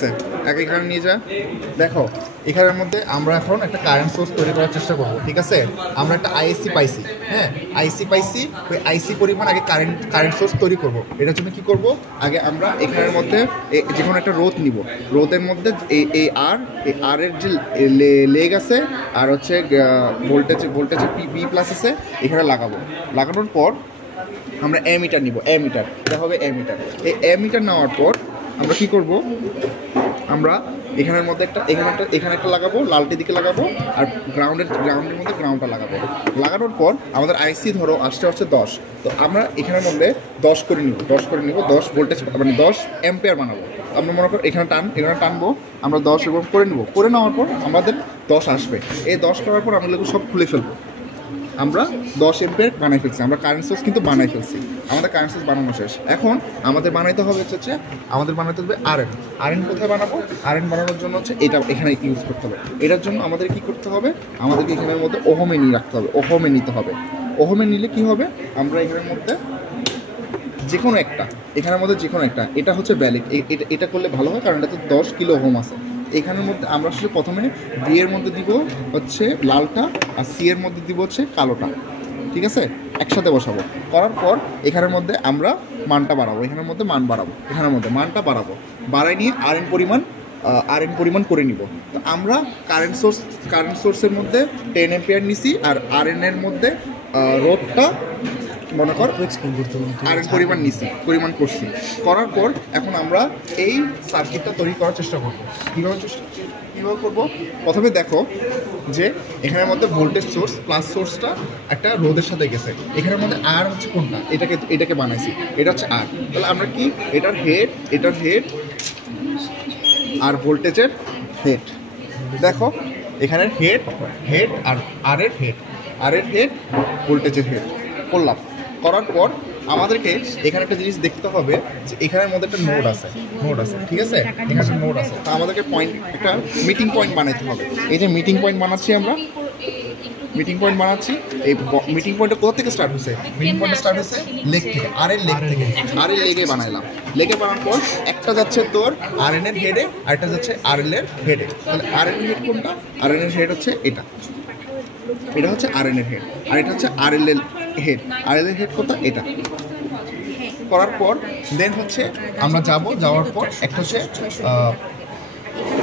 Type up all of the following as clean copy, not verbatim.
আছে, আগে এখানে নিয়ে যা। দেখো এখানের মধ্যে আমরা এখন একটা কারেন্ট সোর্স তৈরি করার চেষ্টা করবো, ঠিক আছে? আমরা একটা আইসি পাইছি, হ্যাঁ আইসি পাইছি। ওই আইসি পরিমাণ আগে কারেন্ট সোর্স তৈরি করব। এটার জন্য কি করব, আগে আমরা এখানের মধ্যে যে কোনো একটা রোধ নিব। রোধের মধ্যে এই আর এর যে লেগ আছে আর হচ্ছে ভোল্টেজ পি প্লাস আছে, এখানে লাগাবো। লাগানোর পর আমরা অ্যামিটার নিব, অ্যামিটার, এটা হবে অ্যামিটার। এই অ্যামিটার নেওয়ার পর আমরা কি করব, আমরা এখানের মধ্যে এখানে একটা লাগাবো, লালটির দিকে লাগাবো, আর গ্রাউন্ডের মধ্যে গ্রাউন্ডটা লাগাবো। লাগানোর পর আমাদের আইসি ধরো আসতে হচ্ছে 10, তো আমরা এখানের মধ্যে 10 করে নিব, 10 ভোল্টেজ মানে 10 অ্যাম্পিয়ার বানাবো। আমরা মনে করো এখানে টানবো আমরা 10 এবং করে নেব। করে নেওয়ার পর আমাদের 10 আসবে। এই 10 করার পর আমরা সব খুলে ফেলবো। আমরা 10 এম্পিয়ার বানাই ফেলছি, আমরা কারেন্ট সোর্স কিন্তু বানাই ফেলছি। আমাদের কারেন্ট সোর্স বানানো শেষ। এখন আমাদের বানাইতে হবে আরএন কোথায় বানাবো? আরএন বানানোর জন্য হচ্ছে এটা এখানে ইউজ করতে হবে। এটার জন্য আমাদের কি করতে হবে, আমাদেরকে এখানের মধ্যে ওহমে নিয়ে রাখতে হবে, ওহমে নিতে হবে। ওহমে নিলে কি হবে, আমরা এখানের মধ্যে যে কোনো একটা, এটা হচ্ছে ভ্যালিড, এটা করলে ভালো হয়, কারণ এটাতে 10 কিলো ওহম আছে। এখানের মধ্যে আমরা আসলে প্রথমে বি এর মধ্যে দিব হচ্ছে লালটা, আর সি এর মধ্যে দিব হচ্ছে কালোটা, ঠিক আছে? একসাথে বসাবো। করার পর এখানের মধ্যে আমরা মানটা বাড়াবো, এখানের মধ্যে মানটা বাড়াবো। বাড়াই নিয়ে আরএন পরিমাণ করে নিব। তো আমরা কারেন্ট সোর্সের মধ্যে 10 এম্পিয়ার নিছি, আর আরএন এর মধ্যে রোধটা মনে কর আরএন পরিমাণ করছি। করার পর এখন আমরা এই সার্কিটটা তৈরি করার চেষ্টা করবো। কীভাবে করবো, প্রথমে দেখো যে এখানের মধ্যে ভোল্টেজ সোর্স প্লাস সোর্সটা একটা রোধের সাথে গেছে। এখানের মধ্যে আর হচ্ছে কোনটা, এটাকে বানাইছি, এটা হচ্ছে আর। তাহলে আমরা কি এটার হেড আর ভোল্টেজের হেড, দেখো এখানের হেড আর আরের হেড ভোল্টেজের হেড করলাম। করার পর আমাদেরকে এখানে একটা জিনিস দেখতে হবে যে এখানের মধ্যে একটা নোড আছে, ঠিক আছে? এখানে একটা নোড আছে, তা আমাদেরকে একটা মিটিং পয়েন্ট বানাইতে হবে। এই যে মিটিং পয়েন্ট বানাচ্ছি, এই মিটিং পয়েন্টটা কোথা থেকে স্টার্ট হয়েছে? মিটিং পয়েন্টটা স্টার্ট হয়েছে লেগ থেকে, আরের লেগে বানাইলাম। লেগে বানানোর পর একটা যাচ্ছে তোর আরএন এর হেডে, আর একটা যাচ্ছে আরএল এর হেডে। তাহলে আরএন এর হেড কোনটা? আরএন এর হেড হচ্ছে এটা হচ্ছে আরএন এর হেড, আর এটা হচ্ছে আরএল এর হেড কোনটা? এটা। করার পর দেন হচ্ছে আমরা যাওয়ার পর একটা হচ্ছে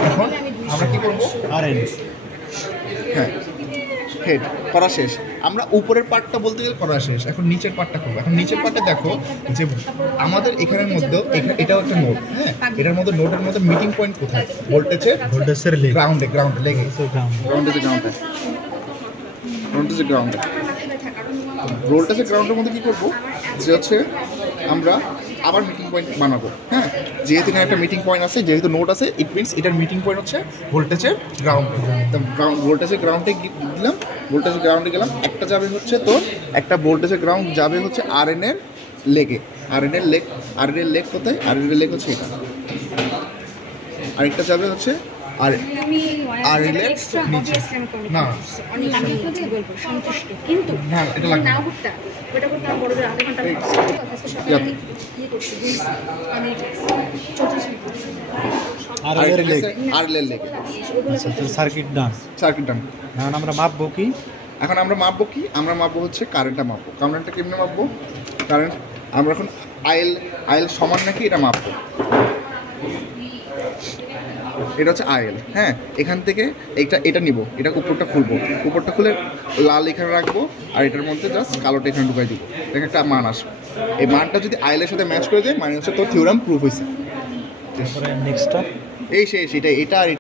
এখন আমরা কি করবো, আরএন হেড করা শেষ। আমরা উপরের পার্টটা বলতে গেলে করা শেষ, এখন নিচের পার্টটা করবো। এখন নিচের পার্টে দেখো যে আমাদের এখানের মধ্যেও এটাও একটা নোড, হ্যাঁ এটার মধ্যে নোডের মধ্যে মিটিং পয়েন্ট কোথায়? ভোল্টেজের গ্রাউন্ডে ভোল্টেজের গ্রাউন্ডের মধ্যে কি করবো যে হচ্ছে আমরা আবার মিটিং পয়েন্ট বানাবো। হ্যাঁ, যেহেতু এখানে একটা মিটিং পয়েন্ট আছে, যেহেতু নোড আছে, ইট মিনস এটার মিটিং পয়েন্ট হচ্ছে ভোল্টেজের গ্রাউন্ডে। ভোল্টেজের গ্রাউন্ডে গেলাম। একটা যাবে হচ্ছে তোর একটা ভোল্টেজের গ্রাউন্ড যাবে হচ্ছে আরএন এর লেগে। আরএন এর লেগ কোথায়? আরএন এর লেগ হচ্ছে এটা। আরেকটা যাবে হচ্ছে আর আরএল এর নিচে। না এটা লাগবে। সার্কিট ডান। আমরা মাপবো কি? এখন আমরা মাপবো হচ্ছে কারেন্টটা মাপবো। কারেন্টটা কেমনে মাপবো? কারেন্ট আমরা এখন আইএল সমান নাকি এটা মাপবো। এটা হচ্ছে আইএল, হ্যাঁ। এখান থেকে এটা নিব, এটা উপরটা খুলে লাল এখানে রাখবো, আর এটার মধ্যে জাস্ট কালোটা এখানে ঢুকাই দিব। দেখে একটা মান আসবে। এই মানটা যদি আইএলের সাথে ম্যাচ করে যায়, মানে হচ্ছে তোর থিওরাম প্রুফ হয়েছে। এই সেটাই, এটা আর